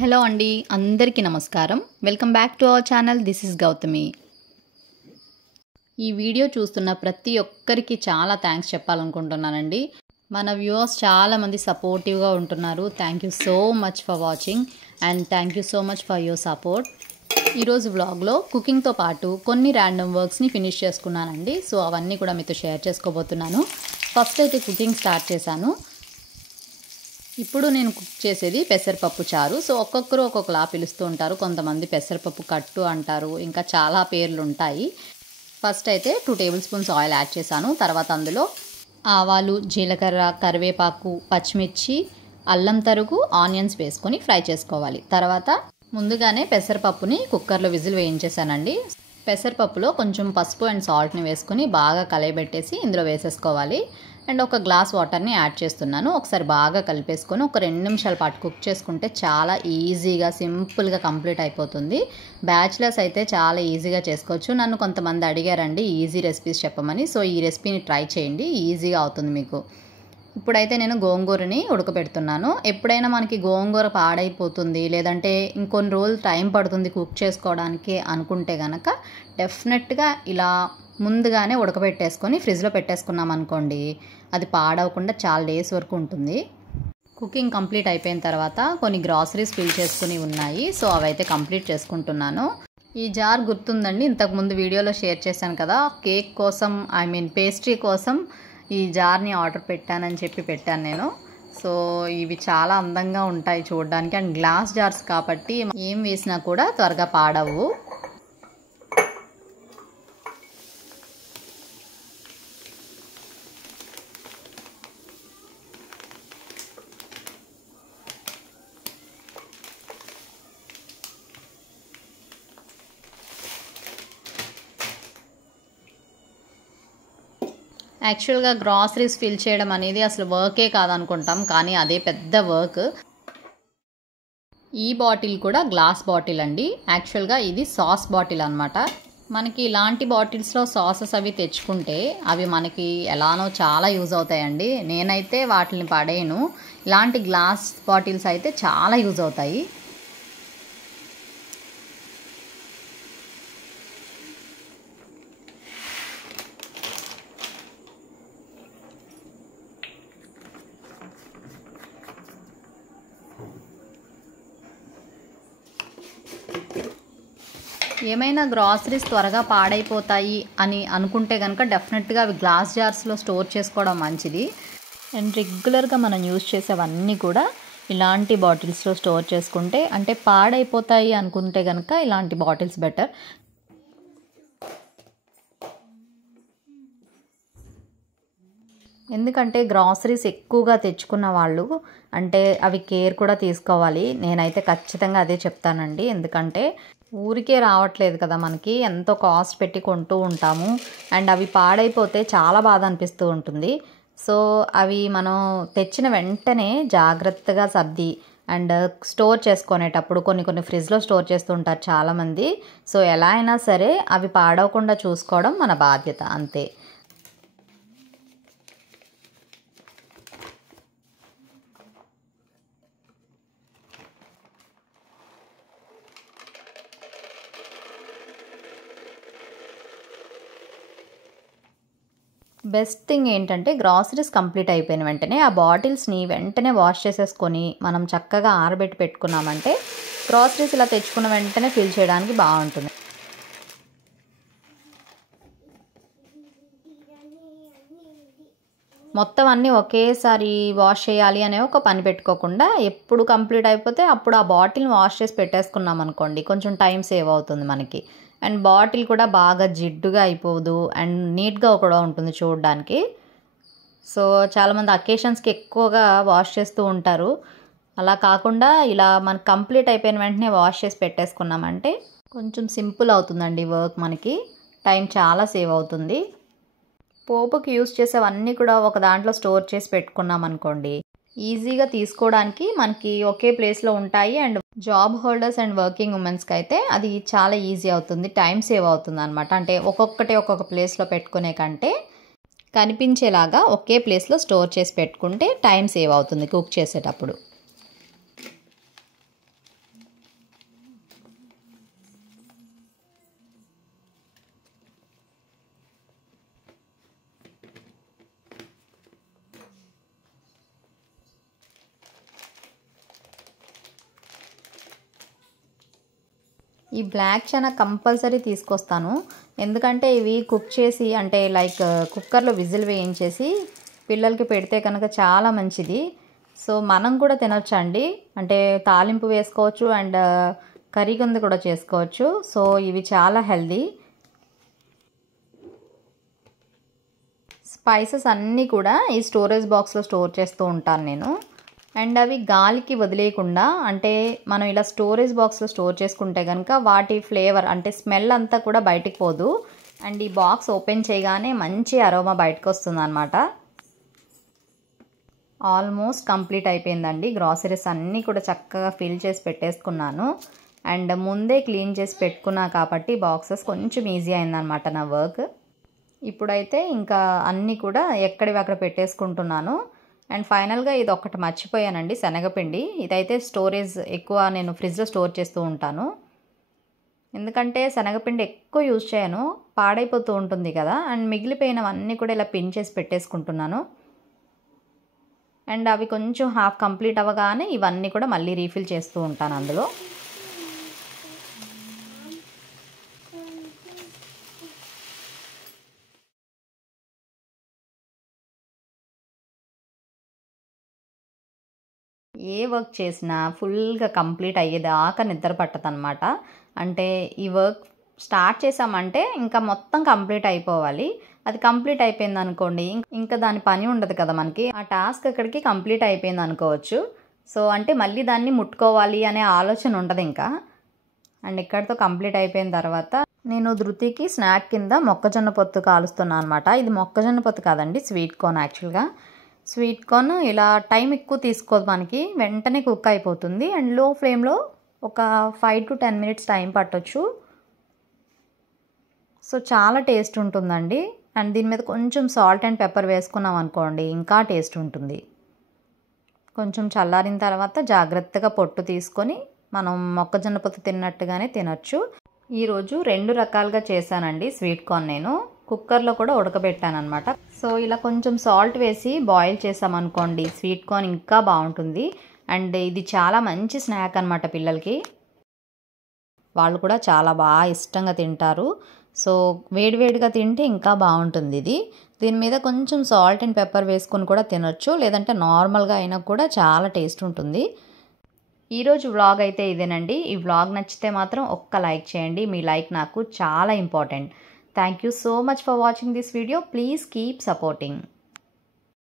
Hello అండి, అందరికీ నమస్కారం. Welcome back to our channel. This is Gautami. ఈ వీడియో చూస్తున్న ప్రతి ఒక్కరికి చాలా థ్యాంక్స్ చెప్పాలనుకుంటున్నానండి. మన వ్యూవర్స్ చాలామంది సపోర్టివ్గా ఉంటున్నారు. Thank you so much for watching and thank you so much for your support. ఈరోజు వ్లాగ్లో కుకింగ్తో పాటు కొన్ని ర్యాండమ్ వర్క్స్ని ఫినిష్ చేసుకున్నానండి. సో అవన్నీ కూడా మీతో షేర్ చేసుకోబోతున్నాను. ఫస్ట్ అయితే కుకింగ్ స్టార్ట్ చేశాను. ఇప్పుడు నేను కుక్ చేసేది పెసరపప్పు చారు. సో ఒక్కొక్కరు ఒక్కొక్కలా పిలుస్తూ ఉంటారు. కొంతమంది పెసరపప్పు కట్టు అంటారు, ఇంకా చాలా పేర్లు ఉంటాయి. ఫస్ట్ అయితే 2 టేబుల్ స్పూన్స్ ఆయిల్ యాడ్ చేశాను. తర్వాత అందులో ఆవాలు, జీలకర్ర, కరివేపాకు, పచ్చిమిర్చి, అల్లం తరుగు, ఆనియన్స్ వేసుకొని ఫ్రై చేసుకోవాలి. తర్వాత ముందుగానే పెసరపప్పుని కుక్కర్లో విజిల్ వేయించేసానండి. పెసరపప్పులో కొంచెం పసుపు అండ్ సాల్ట్ని వేసుకొని బాగా కలయబెట్టేసి ఇందులో వేసేసుకోవాలి. అండ్ ఒక గ్లాస్ వాటర్ని యాడ్ చేస్తున్నాను. ఒకసారి బాగా కలిపేసుకొని ఒక 2 నిమిషాల పాటు కుక్ చేసుకుంటే చాలా ఈజీగా సింపుల్గా కంప్లీట్ అయిపోతుంది. బ్యాచిలర్స్ అయితే చాలా ఈజీగా చేసుకోవచ్చు. నన్ను కొంతమంది అడిగారండి ఈజీ రెసిపీస్ చెప్పమని. సో ఈ రెసిపీని ట్రై చేయండి, ఈజీగా అవుతుంది మీకు. ఇప్పుడైతే నేను గోంగూరని ఉడకబెడుతున్నాను. ఎప్పుడైనా మనకి గోంగూర పాడైపోతుంది, లేదంటే ఇంకొన్ని రోజులు టైం పడుతుంది కుక్ చేసుకోవడానికి అనుకుంటే కనుక డెఫినెట్గా ఇలా ముందుగానే ఉడకబెట్టేసుకొని ఫ్రిడ్జ్లో పెట్టేసుకున్నాం అనుకోండి, అది పాడవకుండా చాలా డేస్ వరకు ఉంటుంది. కుకింగ్ కంప్లీట్ అయిపోయిన తర్వాత కొన్ని గ్రాసరీస్ ఫిల్ చేసుకుని ఉన్నాయి. సో అవైతే కంప్లీట్ చేసుకుంటున్నాను. ఈ జార్ గుర్తుందండి, ఇంతకుముందు వీడియోలో షేర్ చేశాను కదా, కేక్ కోసం పేస్ట్రీ కోసం ఈ జార్ని ఆర్డర్ పెట్టానని చెప్పి పెట్టాను నేను. సో ఇవి చాలా అందంగా ఉంటాయి చూడడానికి. అండ్ గ్లాస్ జార్స్ కాబట్టి ఏం వేసినా కూడా త్వరగా పాడవు. యాక్చువల్గా గ్రాసరీస్ ఫిల్ చేయడం అనేది అసలు వర్కే కాదనుకుంటాం, కానీ అదే పెద్ద వర్క్. ఈ బాటిల్ కూడా గ్లాస్ బాటిల్ అండి. యాక్చువల్గా ఇది సాస్ బాటిల్ అనమాట. మనకి ఇలాంటి బాటిల్స్లో సాసెస్ అవి తెచ్చుకుంటే అవి మనకి ఎలానో చాలా యూజ్ అవుతాయండి. నేనైతే వాటిని పడేయను. ఇలాంటి గ్లాస్ బాటిల్స్ అయితే చాలా యూజ్ అవుతాయి. ఏమైనా గ్రాసరీస్ త్వరగా పాడైపోతాయి అని అనుకుంటే కనుక డెఫినెట్గా అవి గ్లాస్ జార్స్లో స్టోర్ చేసుకోవడం మంచిది. అండ్ రెగ్యులర్గా మనం యూజ్ చేసేవన్నీ కూడా ఇలాంటి బాటిల్స్లో స్టోర్ చేసుకుంటే, అంటే పాడైపోతాయి అనుకుంటే కనుక ఇలాంటి బాటిల్స్ బెటర్. ఎందుకంటే గ్రాసరీస్ ఎక్కువగా తెచ్చుకున్న వాళ్ళు అంటే అవి కేర్ కూడా తీసుకోవాలి. నేనైతే ఖచ్చితంగా అదే చెప్తానండి. ఎందుకంటే ఊరికే రావట్లేదు కదా, మనకి ఎంతో కాస్ట్ పెట్టి కొంటూ ఉంటాము. అండ్ అవి పాడైపోతే చాలా బాధ అనిపిస్తూ ఉంటుంది. సో అవి మనం తెచ్చిన వెంటనే జాగ్రత్తగా సర్ది అండ్ స్టోర్ చేసుకునేటప్పుడు కొన్ని ఫ్రిడ్జ్లో స్టోర్ చేస్తూ ఉంటారు చాలామంది. సో ఎలా అయినా సరే అవి పాడవకుండా చూసుకోవడం మన బాధ్యత, అంతే. బెస్ట్ థింగ్ ఏంటంటే గ్రాసరీస్ కంప్లీట్ అయిపోయిన వెంటనే ఆ బాటిల్స్ని వెంటనే వాష్ చేసేసుకొని మనం చక్కగా ఆరబెట్టి పెట్టుకున్నామంటే గ్రాసరీస్ ఇలా తెచ్చుకున్న వెంటనే ఫిల్ చేయడానికి బాగుంటుంది. మొత్తం అన్నీ ఒకేసారి వాష్ చేయాలి అనే ఒక పని పెట్టుకోకుండా ఎప్పుడు కంప్లీట్ అయిపోతే అప్పుడు ఆ బాటిల్ని వాష్ చేసి పెట్టేసుకున్నాం అనుకోండి, కొంచెం టైం సేవ్ అవుతుంది మనకి. అండ్ బాటిల్ కూడా బాగా జిడ్డుగా అయిపోదు అండ్ నీట్గా కూడా ఉంటుంది చూడడానికి. సో చాలామంది అకేషన్స్కి ఎక్కువగా వాష్ చేస్తూ ఉంటారు. అలా కాకుండా ఇలా మనకు కంప్లీట్ అయిపోయిన వెంటనే వాష్ చేసి పెట్టేసుకున్నామంటే కొంచెం సింపుల్ అవుతుందండి వర్క్, మనకి టైం చాలా సేవ్ అవుతుంది. పోపుకి యూస్ చేసేవన్నీ కూడా ఒక దాంట్లో స్టోర్ చేసి పెట్టుకున్నాం అనుకోండి, ఈజీగా తీసుకోవడానికి మనకి ఒకే ప్లేస్లో ఉంటాయి. And job holders and working ఉమెన్స్కి అయితే అది చాలా ఈజీ అవుతుంది, టైం సేవ్ అవుతుంది అనమాట. అంటే ఒక్కొక్క ప్లేస్లో పెట్టుకునే కంటే కనిపించేలాగా ఒకే ప్లేస్లో స్టోర్ చేసి పెట్టుకుంటే టైం సేవ్ అవుతుంది కుక్ చేసేటప్పుడు. ఈ బ్లాక్ చనా కంపల్సరీ తీసుకొస్తాను, ఎందుకంటే ఇవి కుక్ చేసి అంటే లైక్ కుక్కర్లో విజిల్ వేయించేసి పిల్లలకి పెడితే కనుక చాలా మంచిది. సో మనం కూడా తినొచ్చండి, అంటే తాలింపు వేసుకోవచ్చు అండ్ కర్రీ కింద కూడా చేసుకోవచ్చు. సో ఇవి చాలా హెల్దీ. స్పైసెస్ అన్నీ కూడా ఈ స్టోరేజ్ బాక్స్లో స్టోర్ చేస్తూ ఉంటాను నేను. అండ్ అవి గాలికి వదిలేయకుండా, అంటే మనం ఇలా స్టోరేజ్ బాక్స్లో స్టోర్ చేసుకుంటే కనుక వాటి ఫ్లేవర్ అంటే స్మెల్ అంతా కూడా బయటికి పోదు. అండ్ ఈ బాక్స్ ఓపెన్ చేయగానే మంచి అరోమా బయటకు వస్తుంది అనమాట. ఆల్మోస్ట్ కంప్లీట్ అయిపోయిందండి. గ్రాసరీస్ అన్నీ కూడా చక్కగా ఫిల్ చేసి పెట్టేసుకున్నాను. అండ్ ముందే క్లీన్ చేసి పెట్టుకున్నా కాబట్టి బాక్సెస్ కొంచెం ఈజీ అయిందనమాట నా వర్క్. ఇప్పుడైతే ఇంకా అన్నీ కూడా ఎక్కడివి అక్కడ పెట్టేసుకుంటున్నాను. అండ్ ఫైనల్గా ఇది ఒక్కటి మర్చిపోయానండి, శనగపిండి. ఇదైతే స్టోరేజ్ ఎక్కువ నేను ఫ్రిడ్జ్లో స్టోర్ చేస్తూ ఉంటాను, ఎందుకంటే శనగపిండి ఎక్కువ యూజ్ చేయను, పాడైపోతూ ఉంటుంది కదా. అండ్ మిగిలిపోయినవన్నీ కూడా ఇలా పిన్ చేసి పెట్టేసుకుంటున్నాను. అండ్ అవి కొంచెం హాఫ్ కంప్లీట్ అవ్వగానే ఇవన్నీ కూడా మళ్ళీ రీఫిల్ చేస్తూ ఉంటాను అందులో. ఏ వర్క్ చేసినా ఫుల్గా కంప్లీట్ అయ్యేదాకా నిద్ర పట్టదనమాట. అంటే ఈ వర్క్ స్టార్ట్ చేసామంటే ఇంకా మొత్తం కంప్లీట్ అయిపోవాలి. అది కంప్లీట్ అయిపోయింది అనుకోండి, ఇంకా దాని పని ఉండదు కదా మనకి. ఆ టాస్క్ అక్కడికి కంప్లీట్ అయిపోయింది అనుకోవచ్చు. సో అంటే మళ్ళీ దాన్ని ముట్టుకోవాలి అనే ఆలోచన ఉండదు ఇంకా. అండ్ ఇక్కడితో కంప్లీట్ అయిపోయిన తర్వాత నేను ధృతికి స్నాక్ కింద మొక్కజొన్న పొత్తు కాలుస్తున్నాను అనమాట. ఇది మొక్కజొన్న పొత్తు కాదండి, స్వీట్ కార్న్. యాక్చువల్గా స్వీట్ కార్న్ ఇలా టైం ఎక్కువ తీసుకోదు మనకి, వెంటనే కుక్ అయిపోతుంది. అండ్ లో ఫ్లేమ్లో ఒక 5 to 10 minutes టైం పట్టొచ్చు. సో చాలా టేస్ట్ ఉంటుందండి. అండ్ దీని మీద కొంచెం సాల్ట్ అండ్ పెప్పర్ వేసుకున్నాం అనుకోండి ఇంకా టేస్ట్ ఉంటుంది. కొంచెం చల్లారిన తర్వాత జాగ్రత్తగా పొట్టు తీసుకొని మనం మొక్కజొన్న పొత్తు తిన్నట్టుగానే తినొచ్చు. ఈరోజు 2 రకాలుగా చేశానండి స్వీట్ కార్న్. నేను కుక్కర్లో కూడా ఉడకబెట్టాను అనమాట. సో ఇలా కొంచెం సాల్ట్ వేసి బాయిల్ చేసామనుకోండి స్వీట్ కార్న్ ఇంకా బాగుంటుంది. అండ్ ఇది చాలా మంచి స్నాక్ అనమాట పిల్లలకి, వాళ్ళు కూడా చాలా బాగా ఇష్టంగా తింటారు. సో వేడివేడిగా తింటే ఇంకా బాగుంటుంది ఇది. దీని మీద కొంచెం సాల్ట్ అండ్ పెప్పర్ వేసుకొని కూడా తినొచ్చు, లేదంటే నార్మల్గా అయినా కూడా చాలా టేస్ట్ ఉంటుంది. ఈరోజు వ్లాగ్ అయితే ఇదేనండి. ఈ వ్లాగ్ నచ్చితే మాత్రం ఒక్క లైక్ చేయండి, మీ లైక్ నాకు చాలా important. Thank you so much for watching this video. Please keep supporting.